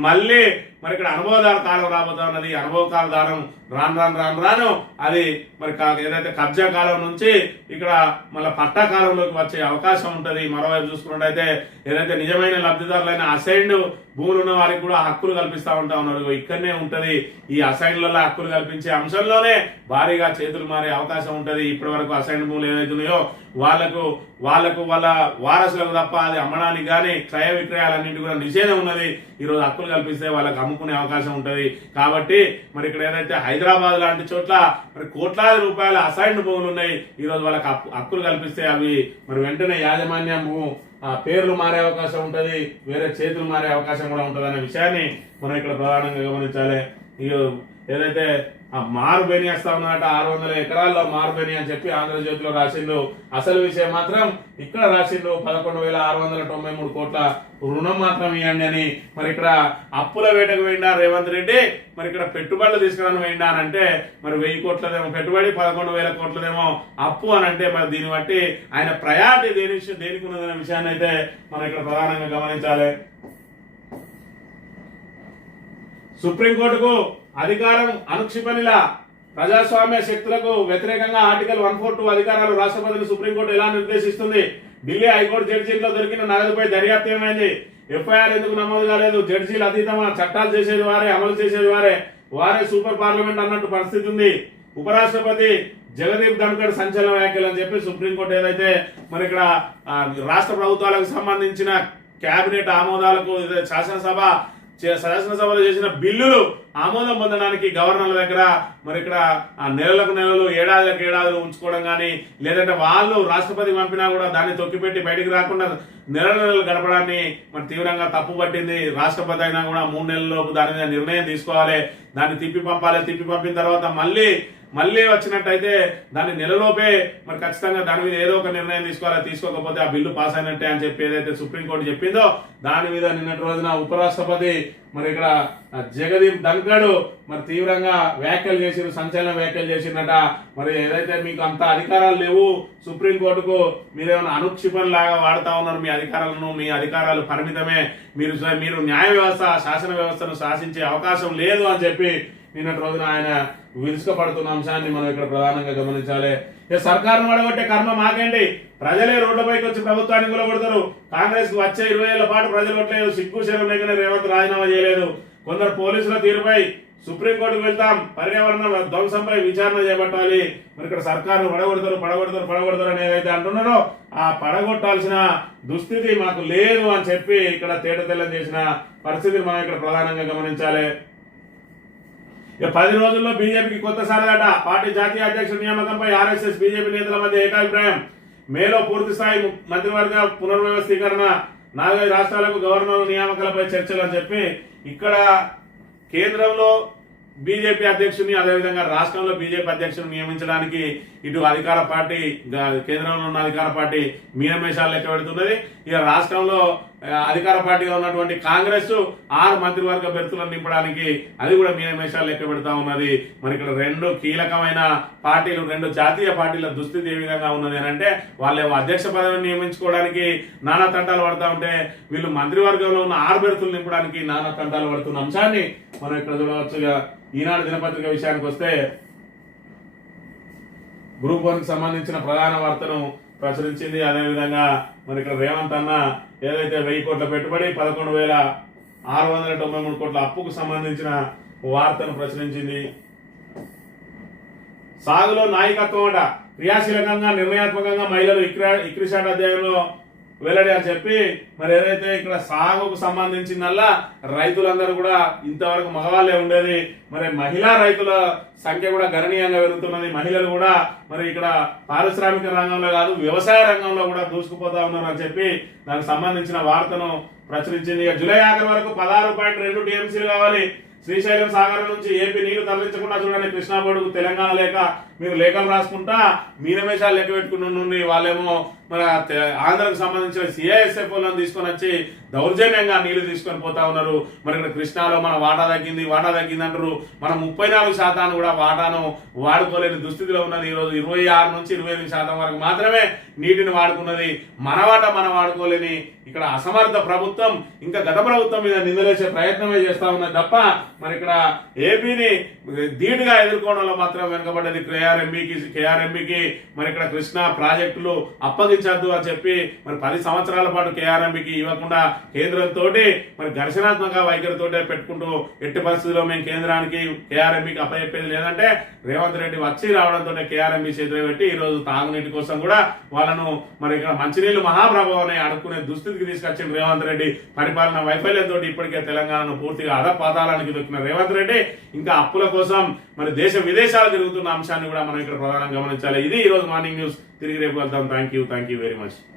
మళ్ళీ మరి ఇక్కడ అనుభవదార కాలం రాబోతా ఉన్నది. అనుభవకాల దారం రాను రాను రాను రాను. అది మరి ఏదైతే కబ్జా కాలం నుంచి ఇక్కడ మళ్ళీ పట్టా కాలంలోకి వచ్చే అవకాశం ఉంటుంది. మరోవైపు చూసుకున్నట్టయితే ఏదైతే నిజమైన లబ్ధిదారులైన అసైన్డ్ భూములు ఉన్న వారికి కూడా హక్కులు కల్పిస్తూ ఉంటా ఉన్నారు. ఇక్కడనే ఉంటుంది ఈ అసైన్లలో హక్కులు కల్పించే అంశంలోనే భారీగా చేతులు మారే అవకాశం ఉంటుంది. ఇప్పటి వరకు అసైన్ భూములు ఏవైతే ఉన్నాయో వాళ్ళకు వాళ్ళకు వాళ్ళ వారసులకు తప్ప అది అమ్మడానికి కానీ క్రయ విక్రయాలన్నింటి కూడా నిషేధం ఉన్నది. ఈ రోజు హక్కులు కల్పిస్తే వాళ్ళకి అమ్ముకునే అవకాశం ఉంటుంది. కాబట్టి మరి ఇక్కడ ఏదైతే హైదరాబాద్ లాంటి చోట్ల మరి కోట్లాది రూపాయల అసైన్డ్ భూములు ఉన్నాయి ఈరోజు వాళ్ళకి హక్కు- హక్కులు కల్పిస్తే అవి మరి వెంటనే యాజమాన్యం ఆ పేర్లు మారే అవకాశం ఉంటుంది వేరే చేతులు మారే అవకాశం కూడా ఉంటుంది అనే విషయాన్ని మనం ఇక్కడ ప్రధానంగా గమనించాలి. ఈ ఏదైతే ఆ మారు బెని ఉన్నట ఆరు వందల ఎకరాల్లో మారు బెని అని చెప్పి ఆంధ్రజ్యోతిలో రాసిండు అసలు విషయం మాత్రం ఇక్కడ రాసిండు పదకొండు వేల ఆరు వందల తొంభై మూడు కోట్ల రుణం మాత్రం ఇవ్వండి అని. మరి ఇక్కడ అప్పుల వేటకు పోయిండా రేవంత్ రెడ్డి? మరి ఇక్కడ పెట్టుబడులు తీసుకురాను పోయిండా అని అంటే మరి వెయ్యి కోట్లదేమో పెట్టుబడి పదకొండు వేల కోట్లదేమో అప్పు అని అంటే మరి దీన్ని బట్టి ఆయన ప్రయారిటీ దేని విషయం దేనికి ఉన్నదనే విషయాన్ని అయితే మనం ఇక్కడ ప్రధానంగా గమనించాలి. సుప్రీంకోర్టుకు అధికారం అనుక్షిపణిలా ప్రజాస్వామ్య శక్తులకు వ్యతిరేకంగా ఆర్టికల్ వన్ ఫోర్ టూ అధికారాలు రాష్ట్రపతిని సుప్రీంకోర్టు ఎలా నిర్దేశిస్తుంది? ఢిల్లీ హైకోర్టు జడ్జీల్లో దొరికిన నగదుపై దర్యాప్తు ఏమైంది? ఎఫ్ఐఆర్ ఎందుకు నమోదు కాలేదు? జడ్జీలు అతీతమా? చట్టాలు చేసేది వారే అమలు చేసేది వారే? వారే సూపర్ పార్లమెంట్ అన్నట్టు పరిస్థితి ఉంది. ఉపరాష్ట్రపతి జగదీప్ ధన్కర్ సంచలన వ్యాఖ్యలు అని చెప్పి సుప్రీంకోర్టు ఏదైతే మరి ఇక్కడ రాష్ట్ర ప్రభుత్వాలకు సంబంధించిన కేబినెట్ ఆమోదాలకు శాసనసభ శాసనసభలో చేసిన బిల్లులు ఆమోదం పొందడానికి గవర్నర్ల దగ్గర మరి ఇక్కడ ఆ నెలలకు నెలలు ఏడాదిలకు ఏడాదులు ఉంచుకోవడం కానీ లేదంటే వాళ్ళు రాష్ట్రపతి పంపినా కూడా దాన్ని తొక్కిపెట్టి బయటికి రాకుండా నెల నెలలు గడపడాన్ని మరి తీవ్రంగా తప్పు పట్టింది. రాష్ట్రపతి అయినా కూడా మూడు నెలలలోపు దాని మీద నిర్ణయం తీసుకోవాలి. దాన్ని తిప్పి పంపాలి తిప్పి పంపిన తర్వాత మళ్ళీ మళ్ళీ వచ్చినట్టయితే దాన్ని నెలలోపే మరి ఖచ్చితంగా దాని మీద ఏదో ఒక నిర్ణయం తీసుకోవాలి తీసుకోకపోతే ఆ బిల్లు పాస్ అయినట్టే అని చెప్పి ఏదైతే సుప్రీంకోర్టు చెప్పిందో దాని మీద నిన్నటి రోజున ఉపరాష్ట్రపతి మరి ఇక్కడ జగదీప్ ధన్కడ్ మరి తీవ్రంగా వ్యాఖ్యలు చేసిరు సంచలన వ్యాఖ్యలు చేసినట మరి ఏదైతే మీకు అంత అధికారాలు లేవు సుప్రీంకోర్టుకు మీరేమైనా అనుక్షిపం లాగా వాడుతా ఉన్నారు మీ అధికారాలను మీ అధికారాలు పరిమితమే మీరు మీరు న్యాయ వ్యవస్థ శాసన వ్యవస్థను శాసించే అవకాశం లేదు అని చెప్పి నిన్నటి రోజున ఆయన విరుచుకపడుతున్న అంశాన్ని మనం ఇక్కడ ప్రధానంగా గమనించాలి. ఇక సర్కారును పడగొట్టే కర్మ మాకేంటి? ప్రజలే రోడ్లపైకి వచ్చి ప్రభుత్వాన్ని కూలబడతారు కాంగ్రెస్ వచ్చే ఇరవై ఏళ్ళ పాటు ప్రజలు కొట్టలేదు సిగ్గు శరం లేకనే రేవంత్ రాజీనామా చేయలేదు. కొందరు పోలీసుల తీరుపై సుప్రీంకోర్టుకు వెళ్తాం. పర్యావరణ ధ్వంసంపై విచారణ చేపట్టాలి. మరి ఇక్కడ సర్కారు పడగొడతారు పడగొడతారు పడగొడతారు అని ఏదైతే అంటున్నారో ఆ పడగొట్టాల్సిన దుస్థితి మాకు లేదు అని చెప్పి ఇక్కడ తేటతెల్లం చేసిన పరిస్థితిని మనం ఇక్కడ ప్రధానంగా గమనించాలి. పది రోజుల్లో బీజేపీకి కొత్త సరదట. పార్టీ జాతీయ అధ్యక్షుల నియామకంపై ఆర్ఎస్ఎస్ బీజేపీ నేతల మధ్య ఏకాభిప్రాయం. మేలో పూర్తి స్థాయి మంత్రివర్గ పునర్వ్యవస్థీకరణ నాలుగైదు రాష్ట్రాలకు గవర్నర్ నియామకాలపై చర్చలు అని చెప్పి ఇక్కడ కేంద్రంలో బీజేపీ అధ్యక్షుని అదేవిధంగా రాష్ట్రంలో బీజేపీ అధ్యక్షుని నియమించడానికి ఇటు అధికార పార్టీ కేంద్రంలో ఉన్న అధికార పార్టీ మీనమేషాలు లెక్క పెడుతున్నది ఇక రాష్ట్రంలో అధికార పార్టీగా ఉన్నటువంటి కాంగ్రెస్ ఆరు మంత్రివర్గ బెర్తులను నింపడానికి అది కూడా మీనమేషాలు లెక్క పెడతా ఉన్నది. మరి ఇక్కడ రెండు కీలకమైన పార్టీలు రెండు జాతీయ పార్టీల దుస్థితి ఏ విధంగా ఉన్నది అని అంటే వాళ్ళే అధ్యక్ష పదవిని నియమించుకోవడానికి నానా తంటాలు పడతా ఉంటే వీళ్ళు మంత్రివర్గంలో ఉన్న ఆరు బెర్తులు నింపడానికి నానా తంటాలు పడుతున్న అంశాన్ని మనం ఇక్కడ చూడవచ్చుగా. ఈనాడు దినపత్రిక విషయానికి వస్తే గ్రూప్ వన్ సంబంధించిన ప్రధాన వార్తను ప్రచురించింది. అదేవిధంగా మరి ఇక్కడ రేవంత్ అన్న ఏదైతే వెయ్యి కోట్ల పెట్టుబడి పదకొండు వేల ఆరు వందల తొంభై మూడు కోట్ల అప్పుకు సంబంధించిన వార్తను ప్రచురించింది. సాగులో నాయకత్వం అట. క్రియాశీలకంగా నిర్ణయాత్మకంగా మహిళలు ఇక్రా ఇక్రిషాట్ అధ్యాయంలో వెల్లడి అని చెప్పి మరి ఏదైతే ఇక్కడ సాగుకు సంబంధించిందల్లా రైతులందరూ కూడా ఇంతవరకు మగవాళ్ళే ఉండేది. మరి మహిళా రైతుల సంఖ్య కూడా గణనీయంగా పెరుగుతున్నది. మహిళలు కూడా మరి ఇక్కడ పారిశ్రామిక రంగంలో కాదు వ్యవసాయ రంగంలో కూడా దూసుకుపోతా ఉన్నారు అని చెప్పి దానికి సంబంధించిన వార్తను ప్రచురించింది. ఇక జూలై ఆఖరి వరకు పదహారు పాయింట్ రెండు టీఎంసీలు కావాలి. శ్రీశైలం సాగరం నుంచి ఏపీ నీళ్ళు తరలించకుండా చూడండి. కృష్ణా బోర్డుకు తెలంగాణ లేక మీరు లేఖలు రాసుకుంటా మీనమేషాలు లెక్క పెట్టుకుని ఉండి వాళ్ళేమో మన ఆంధ్రకు సంబంధించిన సిఐఎస్ఎఫ్ వాళ్ళని తీసుకొని వచ్చి దౌర్జన్యంగా నీళ్ళు తీసుకొని పోతా ఉన్నారు. మరి ఇక్కడ కృష్ణాలో మన వాటా తగ్గింది వాటా తగ్గింది అంటారు. మన ముప్పై నాలుగు శాతాన్ని కూడా వాటాను వాడుకోలేని దుస్థితిలో ఉన్నది. ఈ రోజు ఇరవై ఆరు నుంచి ఇరవై ఎనిమిది శాతం వరకు మాత్రమే నీటిని వాడుకున్నది మనవాట మనం వాడుకోలేని ఇక్కడ అసమర్థ ప్రభుత్వం ఇంకా గత ప్రభుత్వం మీద నిందలేసే ప్రయత్నమే చేస్తా ఉన్నది తప్ప మరి ఇక్కడ ఏపీని ధీటుగా ఎదుర్కోవడంలో మాత్రం వెనుకబడ్డది కేఆర్ఎంబికి కేఆర్ఎంబికి. మరి ఇక్కడ కృష్ణా ప్రాజెక్టులు అప్పగించద్దు అని చెప్పి మరి పది సంవత్సరాల పాటు కేఆర్ఎంబికి ఇవ్వకుండా కేంద్రంతో మరి ఘర్షణాత్మక వైఖరితో పెట్టుకుంటూ ఎట్టి పరిస్థితుల్లో మేము కేంద్రానికి కేఆర్ఎంబికి అప్పచెప్పేది లేదంటే రేవంత్ రెడ్డి వచ్చి రావడంతో కేఆర్ఎంబి చేతులు పెట్టి ఈ రోజు తాగునీటి కోసం కూడా వాళ్ళను మరి ఇక్కడ మంచినీళ్ళు మహాప్రభావాన్ని అడుక్కునే దుస్థితికి తీసుకొచ్చిన రేవంత్ రెడ్డి. పరిపాలన వైఫల్యంతో ఇప్పటికే తెలంగాణను పూర్తిగా అధపాతాలానికి దొక్కిన రేవంత్ రెడ్డి ఇంకా అప్పుల కోసం మరి దేశ విదేశాలు తిరుగుతున్న అంశాన్ని కూడా మనం ఇక్కడ ప్రధానంగా గమనించాలి. ఇది ఈ రోజు మార్నింగ్ న్యూస్. తిరిగి రేపు వెళ్తాం thank you thank you very much